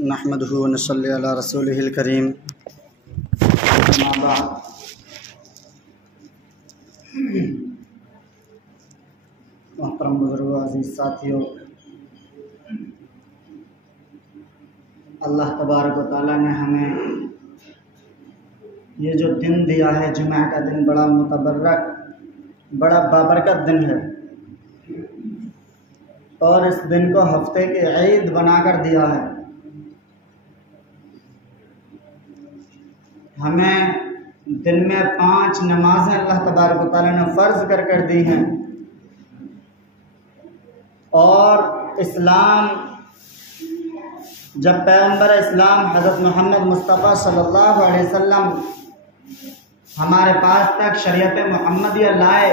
नहमदुहु व नसल्ली अला रसूलिहिल करीम। अम्मा बाद। मोहतरम बुजुर्गों, अज़ीज़ साथियों, अल्लाह तबारक व तआला ने हमें ये जो दिन दिया है, जुमा का दिन, बड़ा मुतबर्रक, बड़ा बाबरकत दिन है और इस दिन को हफ्ते के ईद बनाकर दिया है। हमें दिन में 5 नमाजें अल्लाह तबारक व तआला ने फ़र्ज़ कर दी हैं और इस्लाम, जब पैगम्बर इस्लाम हज़रत मोहम्मद मुस्तफ़ा सल्लल्लाहु अलैहि वसल्लम हमारे पास तक शरीयत मोहम्मदिया लाए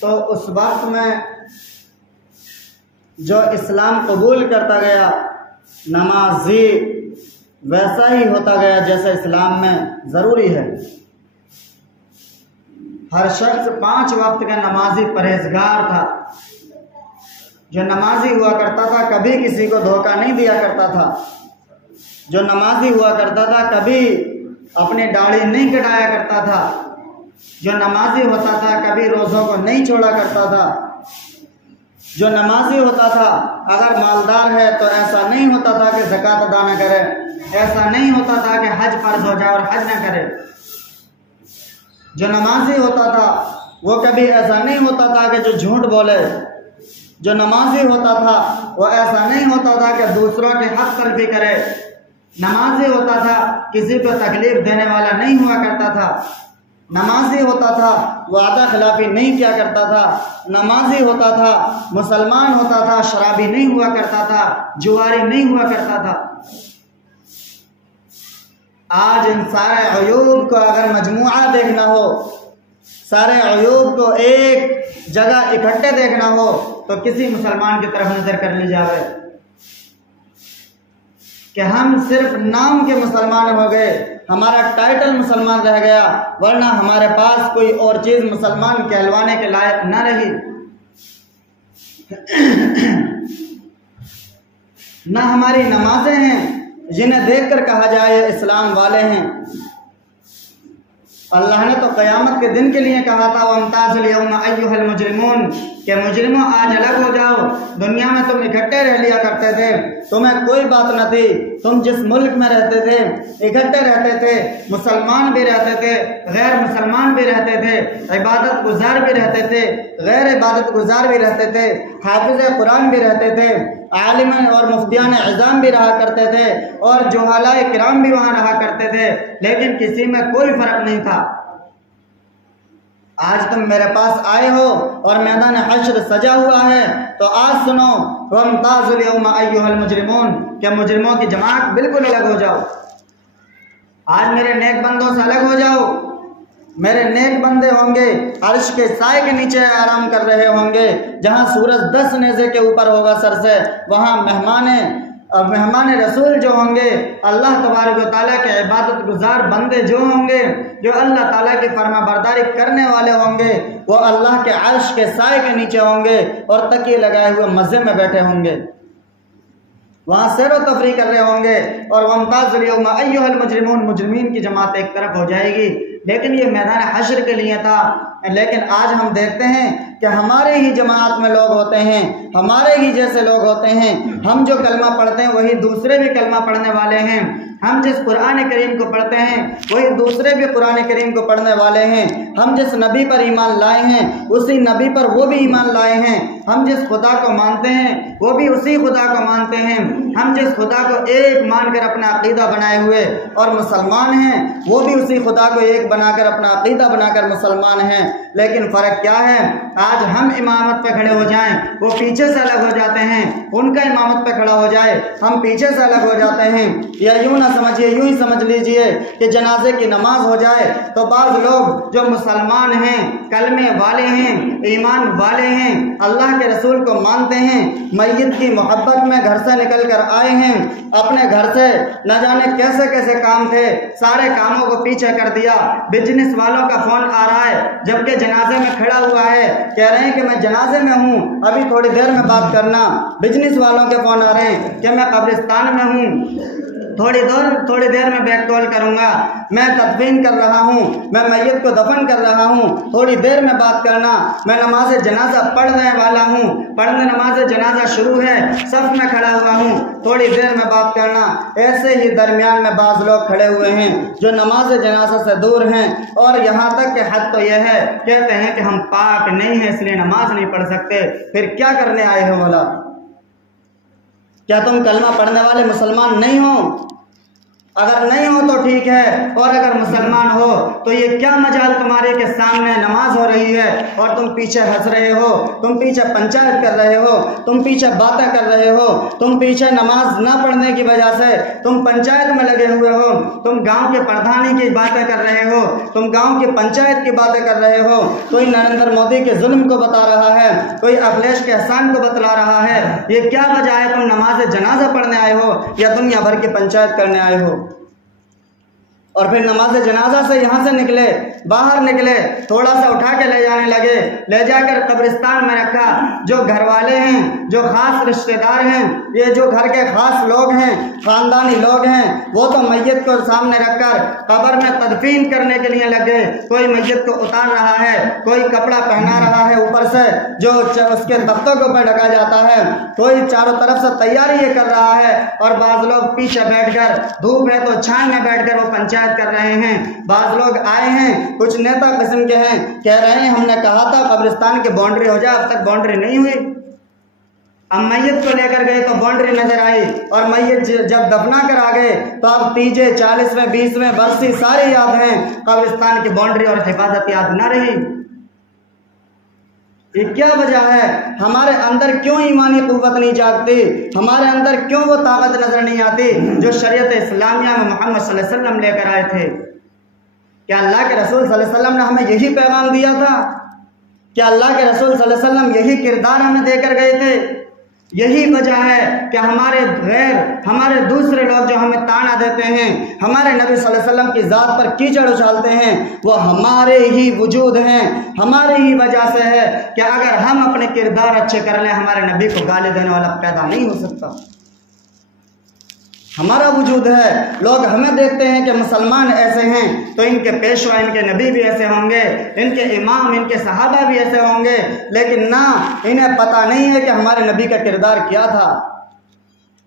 तो उस वक्त में जो इस्लाम कबूल करता गया, नमाजी वैसा ही होता गया जैसा इस्लाम में ज़रूरी है। हर शख्स 5 वक्त का नमाजी परहेजगार था। जो नमाजी हुआ करता था कभी किसी को धोखा नहीं दिया करता था। जो नमाजी हुआ करता था कभी अपनी दाढ़ी नहीं कटाया करता था। जो नमाजी होता था कभी रोज़ों को नहीं छोड़ा करता था। जो नमाजी होता था अगर मालदार है तो ऐसा नहीं होता था कि ज़कात अदा न करे, ऐसा नहीं होता था कि हज फर्ज हो जाए और हज न करे। जो नमाजी होता था वो कभी ऐसा नहीं होता था कि जो झूठ बोले। जो नमाजी होता था वो ऐसा नहीं होता था कि दूसरों के हक तलफी करे। नमाजी होता था किसी को तकलीफ देने वाला नहीं हुआ करता था। नमाजी होता था वादा खिलाफी नहीं किया करता था। नमाजी होता था मुसलमान होता था, शराबी नहीं हुआ करता था, जुआरी नहीं हुआ करता था। आज इन सारे अयूब को अगर मजमुआ देखना हो, सारे अयूब को एक जगह इकट्ठे देखना हो तो किसी मुसलमान की तरफ नजर कर ली जाए कि हम सिर्फ नाम के मुसलमान हो गए, हमारा टाइटल मुसलमान रह गया, वरना हमारे पास कोई और चीज मुसलमान कहलवाने के लायक न रही। न हमारी नमाजें हैं जिन्हें देखकर कहा जाए इस्लाम वाले हैं। अल्लाह ने तो क़यामत के दिन के लिए कहा था, वमताज़ुल यौमा अय्युहल मुजरिमून, कि मुजरिमों आज अलग हो जाओ। दुनिया में तुम इकट्ठे रह लिया करते थे, तुम्हें कोई बात न थी। तुम जिस मुल्क में रहते थे इकट्ठे रहते थे, मुसलमान भी रहते थे, गैर मुसलमान भी रहते थे, इबादत गुजार भी रहते थे, गैर इबादत गुजार भी रहते थे, हाफिज़ कुरान भी रहते थे, आलिम और मुफ्तियान इज़ाम भी रहा करते थे और जुहालाए किराम भी वहाँ रहा करते थे, लेकिन किसी में कोई फ़र्क नहीं था। आज तुम मेरे पास आए हो और मैदान हश्र सजा हुआ है तो आज सुनो, वमताज़ुल यौमा अय्युहल मुजरिमून, क्या मुजरिमों की जमात बिल्कुल अलग हो जाओ। आज मेरे नेक बंदों से अलग हो जाओ। मेरे नेक बंदे होंगे अर्श के साए के नीचे आराम कर रहे होंगे, जहां सूरज 10 नेज़े के ऊपर होगा सर से, वहां मेहमान रसूल जो होंगे, अल्लाह तबारक व तआला के इबादत गुजार बंदे जो होंगे, जो अल्लाह ताला की फरमा बरदारी करने वाले होंगे, वो अल्लाह के अर्श के साए के नीचे होंगे और तकिए लगाए हुए मज़े में बैठे होंगे, वहाँ सैर व तफरी कर रहे होंगे। और वमताज़ुल यौमा अय्युहल मुजरिमून, मुजरिमीन की जमात एक तरफ हो जाएगी। लेकिन ये मैदान हश्र के लिए था। लेकिन आज हम देखते हैं कि हमारे ही जमात में लोग होते हैं, हमारे ही जैसे लोग होते हैं। हम जो कलमा पढ़ते हैं वही दूसरे भी कलमा पढ़ने वाले हैं। हम जिस कुरान करीम को पढ़ते हैं वही दूसरे भी कुरान करीम को पढ़ने वाले हैं। हम जिस नबी पर ईमान लाए हैं उसी नबी पर वो भी ईमान लाए हैं। हम जिस खुदा को मानते हैं वो भी उसी खुदा को मानते हैं। हम जिस खुदा को एक मानकर अपना अकीदा बनाए हुए और मुसलमान हैं, वो भी उसी खुदा को एक बनाकर अपना अकीदा बनाकर मुसलमान हैं। लेकिन फ़र्क क्या है, आज हम इमामत पे खड़े हो जाएं, वो पीछे से अलग हो जाते हैं। उनका इमामत पे खड़ा हो जाए, हम पीछे से अलग हो जाते हैं। या यूं ना समझिए, यूं ही समझ लीजिए कि जनाजे की नमाज हो जाए तो बाज़ लोग जो मुसलमान हैं, कलमे वाले हैं, ईमान वाले हैं, अल्लाह के रसूल को मानते हैं, मैयत की मोहब्बत में घर से निकल कर आए हैं, अपने घर से न जाने कैसे कैसे काम थे, सारे कामों को पीछे कर दिया। बिजनेस वालों का फोन आ रहा है, जबकि जनाजे में खड़ा हुआ है, कह रहे हैं कि मैं जनाजे में हूँ, अभी थोड़ी देर में बात करना। बिजनेस वालों के फ़ोन आ रहे हैं कि मैं कब्रिस्तान में हूँ, थोड़ी देर में बैक कॉल करूँगा, मैं तदफीन कर रहा हूँ, मैं मैयत को दफन कर रहा हूँ, थोड़ी देर में बात करना। मैं नमाज जनाजा पढ़ने वाला हूँ, नमाज जनाजा शुरू है, सफ में खड़ा हुआ हूँ, थोड़ी देर में बात करना। ऐसे ही दरमियान में बाज़ लोग खड़े हुए हैं जो नमाज जनाजा से दूर हैं, और यहाँ तक कि हद तो यह है, कहते हैं कि हम पाक नहीं हैं इसलिए नमाज नहीं पढ़ सकते। फिर क्या करने आए हो मौला? क्या तुम कलमा पढ़ने वाले मुसलमान नहीं हो? अगर नहीं हो तो ठीक है, और अगर मुसलमान हो तो ये क्या मजाल तुम्हारे के सामने नमाज हो रही है और तुम पीछे हंस रहे हो, तुम पीछे पंचायत कर रहे हो, तुम पीछे बातें कर रहे हो, तुम पीछे नमाज ना पढ़ने की वजह से तुम पंचायत में लगे हुए हो, तुम गांव के प्रधानी की बातें कर रहे हो, तुम गांव की पंचायत की बातें कर रहे हो। कोई नरेंद्र मोदी के जुल्म को बता रहा है, कोई अखिलेश के एहसान को बतला रहा है। ये क्या वजह है? तुम नमाज जनाजा पढ़ने आए हो या दुनिया भर की पंचायत करने आए हो? और फिर नमाज जनाजा से यहाँ से निकले, बाहर निकले, थोड़ा सा उठा के ले जाने लगे, ले जाकर कब्रिस्तान में रखा। जो घर वाले हैं, जो खास रिश्तेदार हैं, ये जो घर के खास लोग हैं, खानदानी लोग हैं, वो तो मैयत को सामने रखकर कब्र में तदफीन करने के लिए लगे। कोई मैयत को उतार रहा है, कोई कपड़ा पहना रहा है ऊपर से जो उसके तख्तों के ऊपर ढका जाता है, कोई चारों तरफ से तैयारी ये कर रहा है, और बाज़ लोग पीछे बैठकर, धूप है तो छान में बैठकर वो पंचायत कर रहे हैं। बाज़ लोग आए हैं, कुछ नेता किस्म के हैं, कह रहे हैं हमने कहा था कब्रिस्तान की बाउंड्री हो जाए, अब तक बाउंड्री नहीं हुई। अब मैयत को लेकर गए तो बाउंड्री नजर आई, और मैयत जब दफना कर आ गए तो अब तीजे 40वें 20वें बरसी सारे याद हैं, कब्रिस्तान की बाउंड्री और हिफाजत याद ना रही। ये क्या वजह है? हमारे अंदर क्यों ईमानी कुव्वत नहीं जागती? हमारे अंदर क्यों वो ताकत नजर नहीं आती जो शरीयत इस्लामिया में मोहम्मद सल्लल्लाहु अलैहि वसल्लम लेकर आए थे? क्या अल्लाह के रसूल सल्लल्लाहु अलैहि वसल्लम ने हमें यही पैगाम दिया था? क्या अल्लाह के रसूल सल्लल्लाहु अलैहि वसल्लम यही किरदार हमें देकर गए थे? यही वजह है कि हमारे दूसरे लोग जो हमें ताना देते हैं, हमारे नबी सल्लल्लाहु अलैहि वसल्लम की ज़ात पर कीचड़ उछालते हैं, वो हमारे ही वजूद हैं, हमारी ही वजह से है कि अगर हम अपने किरदार अच्छे कर लें, हमारे नबी को गाली देने वाला पैदा नहीं हो सकता। हमारा वजूद है। लोग हमें देखते हैं कि मुसलमान ऐसे हैं तो इनके पेशवा, इनके नबी भी ऐसे होंगे, इनके इमाम, इनके सहाबा भी ऐसे होंगे, लेकिन ना, इन्हें पता नहीं है कि हमारे नबी का किरदार क्या था।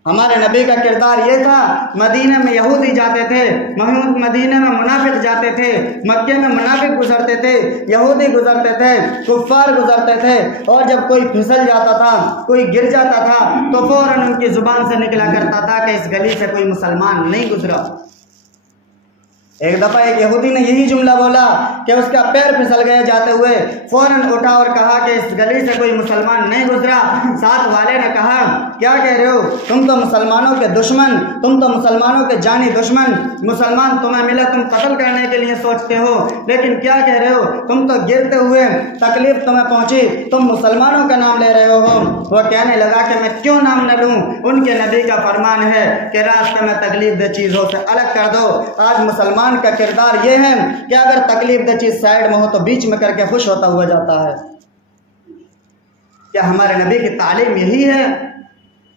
हमारे नबी का किरदार ये था, मदीने में यहूदी जाते थे, मदीने में मुनाफिक जाते थे, मक्के में मुनाफिक गुजरते थे, यहूदी गुजरते थे, कुफ्फार गुजरते थे, और जब कोई फिसल जाता था, कोई गिर जाता था, तो फौरन उनकी जुबान से निकला करता था कि इस गली से कोई मुसलमान नहीं गुजरा। एक दफ़ा एक यहूदी ने यही जुमला बोला कि उसका पैर फिसल गया जाते हुए, फौरन उठा और कहा कि इस गली से कोई मुसलमान नहीं गुजरा। साथ वाले ने कहा क्या कह रहे हो, तुम तो मुसलमानों के दुश्मन, तुम तो मुसलमानों के जानी दुश्मन, मुसलमान तुम्हें मिला तुम कत्ल करने के लिए सोचते हो, लेकिन क्या कह रहे हो, तुम तो गिरते हुए तकलीफ तुम्हें पहुंची, तुम मुसलमानों का नाम ले रहे हो। वह कहने लगा कि मैं क्यों नाम न लूँ, उनके नबी का फरमान है कि रास्ते में तकलीफ दे चीज़ों से अलग कर दो। आज मुसलमान का किरदार यह है कि अगर तकलीफ दे चीज साइड में हो तो बीच में करके खुश होता हुआ जाता है। क्या हमारे नबी की तालीम यही है?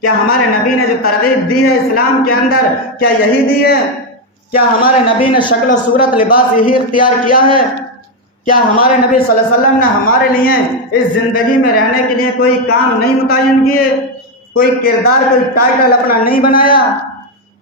क्या हमारे नबी ने जो तरगीब दी है इस्लाम के अंदर, क्या यही दी है? क्या हमारे नबी ने शक्ल सूरत लिबास यही इख्तियार किया है? क्या हमारे नबी सल्लल्लाहु अलैहि वसल्लम ने हमारे लिए इस जिंदगी में रहने के लिए कोई काम नहीं मुतय्यन किए, कोई किरदार, कोई टाइटल अपना नहीं बनाया?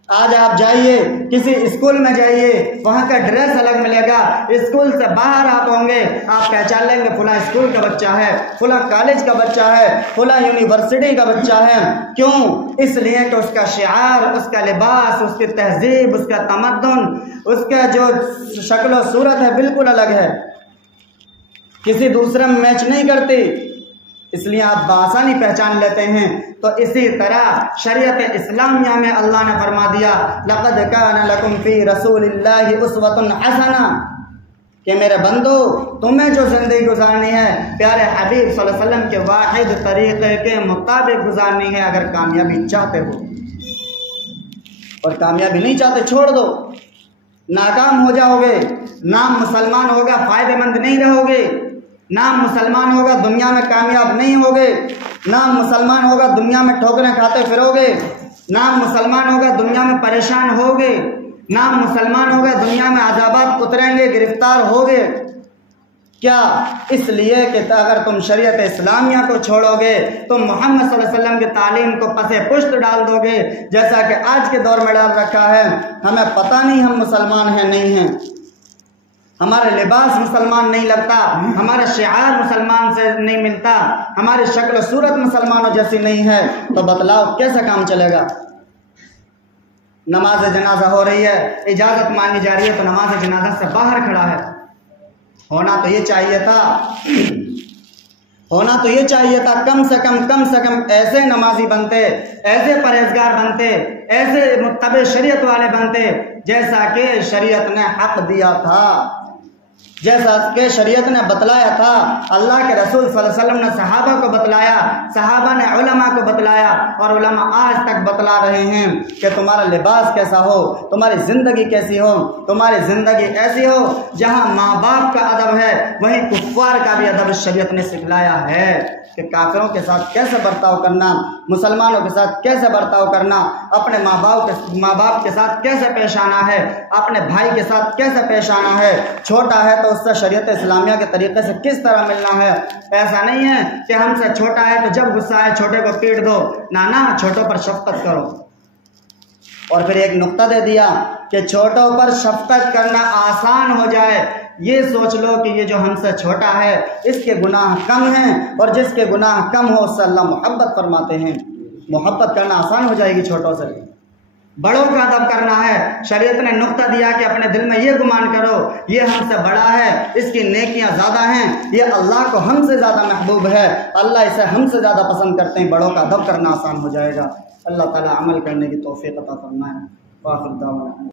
आज आप जाइए किसी स्कूल में जाइए, वहाँ का ड्रेस अलग मिलेगा, स्कूल से बाहर आप होंगे, आप पहचान लेंगे फुला स्कूल का बच्चा है, फुला कॉलेज का बच्चा है, फुला यूनिवर्सिटी का बच्चा है। क्यों? इसलिए कि उसका शिआर, उसका लिबास, उसकी तहजीब, उसका तमद्दुन, उसका जो शक्ल सूरत है बिल्कुल अलग है, किसी दूसरे में मैच नहीं करती, इसलिए आप बासानी पहचान लेते हैं। तो इसी तरह शरीयत इस्लामिया में अल्लाह ने फरमा दिया, लक़द कान लकुम फ़ी रसूलिल्लाहि उस्वतुन हसना, कि मेरे बंदो तुम्हें जो ज़िंदगी गुजारनी है प्यारे हबीब सल्लल्लाहु अलैहि वसल्लम के वाहिद तरीक़े के मुताबिक गुजारनी है। अगर कामयाबी चाहते हो, और कामयाबी नहीं चाहते छोड़ दो, नाकाम हो जाओगे, नाम मुसलमान होगा, फ़ायदेमंद नहीं रहोगे। नाम मुसलमान होगा दुनिया में कामयाब नहीं होगे, नाम मुसलमान होगा दुनिया में ठोकरें खाते फिरोगे, नाम मुसलमान होगा दुनिया में परेशान होगे, नाम मुसलमान होगा दुनिया में अज़ाबात उतरेंगे, गिरफ्तार होगे। क्या? इसलिए कि अगर तुम शरीयत इस्लामिया को छोड़ोगे, तुम मोहम्मद सल्लल्लाहु अलैहि वसल्लम की तालीम को पसे पुष्ट डाल दोगे, जैसा कि आज के दौर में डाल रखा है। हमें पता नहीं हम मुसलमान हैं नहीं हैं, हमारा लिबास मुसलमान नहीं लगता, हमारा शिआर मुसलमान से नहीं मिलता, हमारी शक्ल सूरत मुसलमानों जैसी नहीं है, तो बतलाओ कैसा काम चलेगा? नमाज जनाजा हो रही है, इजाज़त मांगी जा रही है, तो नमाज जनाजा से बाहर खड़ा है। होना तो ये चाहिए था, होना तो ये चाहिए था कम से कम ऐसे नमाजी बनते, ऐसे परहेजगार बनते, ऐसे मुत्तबे शरीयत वाले बनते, जैसा कि शरीयत ने हक दिया था, जैसा कि शरीयत ने बतलाया था। अल्लाह के रसूल सल्लल्लाहु अलैहि वसल्लम ने सहाबा को बतलाया, सहाबा ने उलमा को बतलाया, और उलमा आज तक बतला रहे हैं कि तुम्हारा लिबास कैसा हो, तुम्हारी ज़िंदगी कैसी हो, तुम्हारी ज़िंदगी ऐसी हो जहां माँ बाप का अदब है, वहीं कुफ्फार का भी अदब शरीयत ने सिखलाया है कि काफिरों के साथ कैसे बर्ताव करना, मुसलमानों के साथ कैसे बर्ताव करना, अपने माँ बाप के साथ कैसे पेश आना है, अपने भाई के साथ कैसे पेश आना है, छोटा है तो उससे शरीयत इस्लामिया के तरीके से किस तरह मिलना है। ऐसा नहीं है कि हमसे छोटा है तो जब गुस्सा आए छोटे को पीट दो, ना, छोटों पर शफकत करो। और फिर एक नुक्ता दे दिया कि छोटों पर शफकत करना आसान हो जाए, ये सोच लो कि ये जो हमसे छोटा है इसके गुनाह कम हैं, और जिसके गुनाह कम हो उससे अल्लाह मोहब्बत फरमाते हैं। मोहब्बत करना आसान हो जाएगी छोटों से। बड़ों का अदब करना है, शरीयत ने नुक्ता दिया कि अपने दिल में ये गुमान करो ये हमसे बड़ा है, इसकी नेकियां ज़्यादा हैं, ये अल्लाह को हमसे ज़्यादा महबूब है, अल्लाह इसे हमसे ज़्यादा पसंद करते हैं। बड़ों का अदब करना आसान हो जाएगा। अल्लाह ताला अमल करने की तौफीक अता फरमाए। वाखिर दावाना।